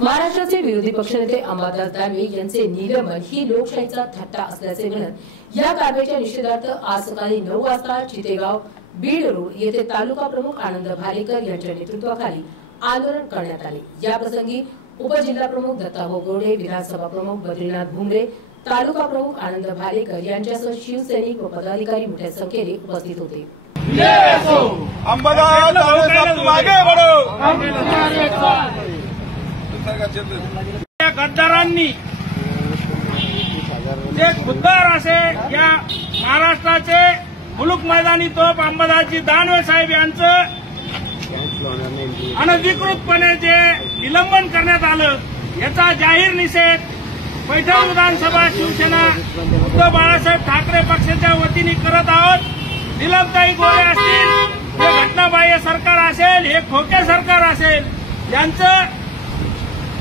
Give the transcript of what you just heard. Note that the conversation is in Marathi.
महाराष्ट्राचे विरोधी पक्षनेते अंबादास दानवे यांचे निलंबन ही लोकशाहीचा थट्टा असल्याचे म्हणत या कारवाईच्या निषेधार्थ आज सकाळी नऊ वाजता चितेगाव बीड रोड येथे तालुका प्रमुख आनंद भालेकर यांच्या नेतृत्वाखाली आंदोलन करण्यात आले. या प्रसंगी उपजिल्हा प्रमुख दत्ता गोगोडे विधानसभा प्रमुख बद्रीनाथ भुमरे तालुका प्रमुख आनंद भालेकर यांच्यासह शिवसैनिक व पदाधिकारी मोठ्या संख्येने उपस्थित होते. अंबादास दानवे साहब तुम आगे बढ़ो या गद्दारांनी जे खुद्दार असे या महाराष्ट्राचे मुलुक मैदानी तोप अंबादासजी दानवे साहेब यांचं अनधिकृतपणे जे निलंबन करण्यात आलं याचा जाहीर निषेध पैठण विधानसभा शिवसेना उद्धव बाळासाहेब ठाकरे पक्षाच्या वतीने करत आहोत. निलमताई गोळे असतील हे घटनाबाह्य सरकार असेल हे खोके सरकार असेल यांचं